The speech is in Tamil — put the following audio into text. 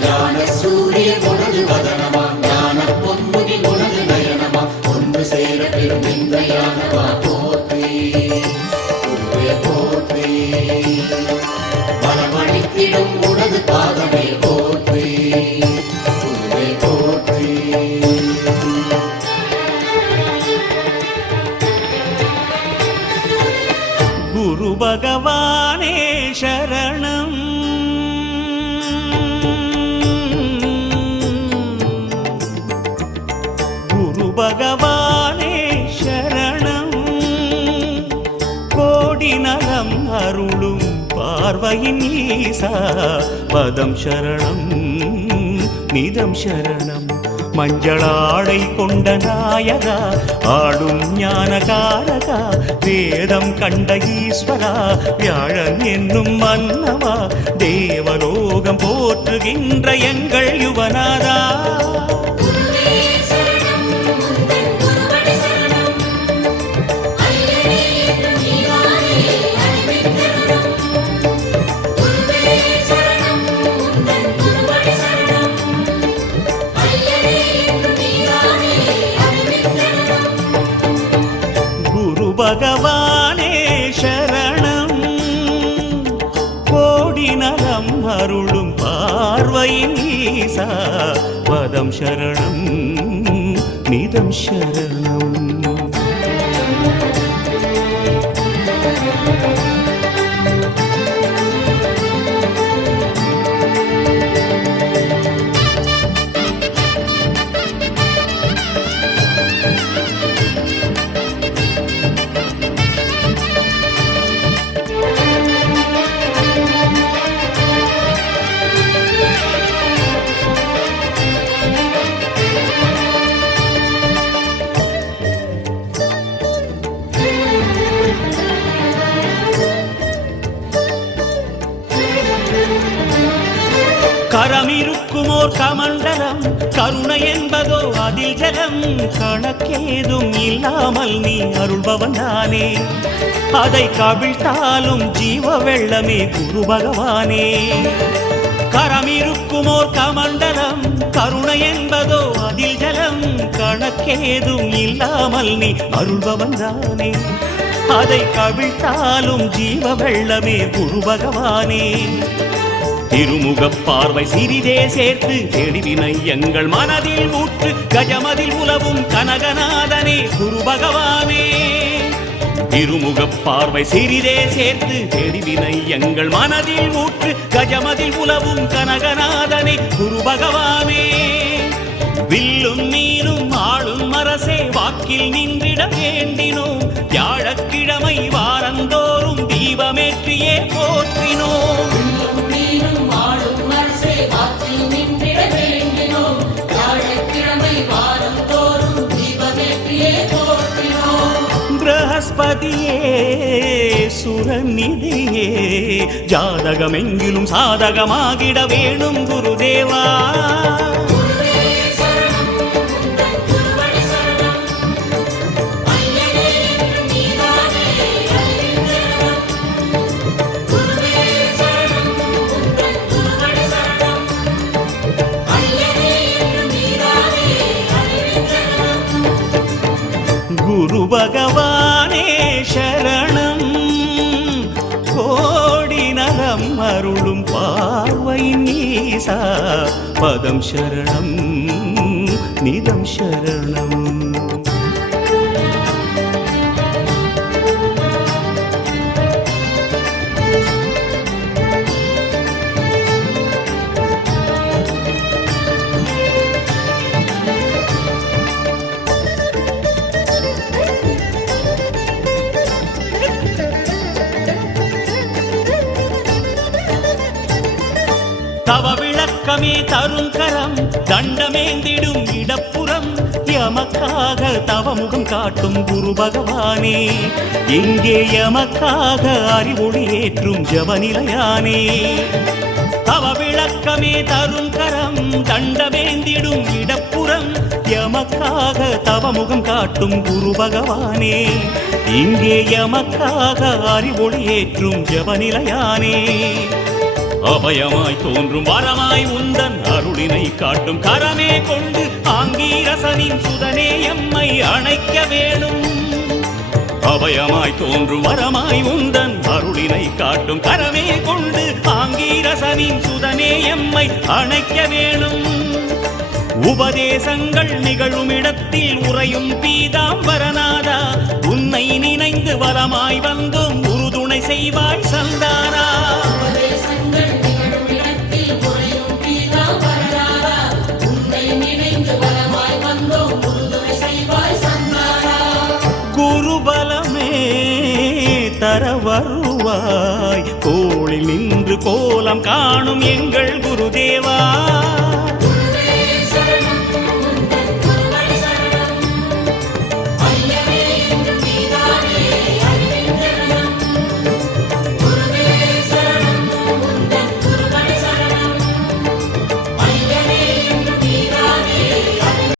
ஞான சூரிய உனது வதனமா ஞான பொன்முடி உனது நயனமா ஒன்று சேர பெரும் இந்த யானவா போற்றி குருவே போற்றி பலமளித்திடும் உனது பாதமே போற்றி குருவே போற்றி குரு பகவானே சரணம் குரு பகவானே சரணம் கோடி நலம் அருளும் பார்வையின் ஈசா பதம் சரணம் நிதம் சரணம் மஞ்சளாடை கொண்ட நாயகா ஆடும் ஞானகாரகா வேதம் கண்ட ஈஸ்வரா வியாழன் என்னும் மன்னவா தேவலோகம் போற்றுகின்ற எங்கள் யுவனாதா பகவானே சரணம் கோடி நலம் அருளும் பார்வையின் ஈசா பதம் சரணம் நிதம் சரணம் கரமிருக்குமோர் கமண்டலம் கருணை என்பதோ அதில் ஜலம் கணக்கேதும் இல்லாமல் நீ அருள்பவன் தானே அதை கவிழ்த்தாலும் ஜீவ வெள்ளமே குரு பகவானே கரமிருக்குமோர் கமண்டலம் கருணை என்பதோ அதில் ஜலம் கணக்கேதும் இல்லாமல் நீ அருள்பவன் தானே அதை கவிழ்த்தாலும் ஜீவ வெள்ளமே குரு பகவானே திருமுகப் பார்வை சிறிதே சேர்த்து தெளிவினை எங்கள் மனதில் ஊற்று கஜமதில் உலவும் கனகநாதனே குரு பகவானே திருமுகப் பார்வை சிறிதே சேர்த்து தெளிவினை எங்கள் மனதில் ஊற்று கஜமதில் உலவும் கனகநாதனே குரு பகவானே வில்லும் மீனும் ஆளும் அரசே வாக்கில் நின்றிட வேண்டினோம் வியாழக்கிழமை வாரந்தோறும் தீபமேற்றியே போற்றினோம் பிரகஸ்பதியே சுரநிதியே ஜாதகமெங்கிலும் சாதகமாகிட வேணும் குருதேவா குரு பகவானே சரணம் கோடி நலம் அருளும் பார்வையின் ஈசா பதம் சரணம் நிதம் சரணம் தவ விளக்கமே தரும் கரம் தண்டமேந்திடும் இடப்புறம் எமக்காக தவமுகம் காட்டும் குரு பகவானே இங்கே எமக்காக அறிவொளி ஏற்றும் ஜபநிலையானே தவ விளக்கமே தரும் கரம் தண்டமேந்திடும் இடப்புறம் எமக்காக தவமுகம் காட்டும் குரு பகவானே இங்கே எமக்காக அறிவொளி ஏற்றும் ஜபநிலையானே அபயமாய் தோன்றும் வரமாய் உந்தன் அருளினை காட்டும் கரமே கொண்டு ஆங்கீரசனின் சுதனே எம்மை அணைக்க வேணும். அபயமாய் தோன்றும் வரமாய் உந்தன் அருளினை காட்டும் கரமே கொண்டு ஆங்கீரசனின் சுதனே எம்மை அணைக்க வேணும். உபதேசங்கள் நிகழும் இடத்தில் உறையும் பீதாம்பரநாதா, உன்னை நினைந்து வரமாய் வந்தோம் உறுதுணை செய்வாய் சந்தானா. உபதேசங்கள் நிகழும் இடத்தில் உறையும் பீதாம்பரநாதா, உன்னை நினைந்து வரமாய் வந்தோம் உறுதுணை செய்வாய் சந்தானா. குருபலமே தர வருவாய், கோளில் நின்று கோலம் காணும் எங்கள்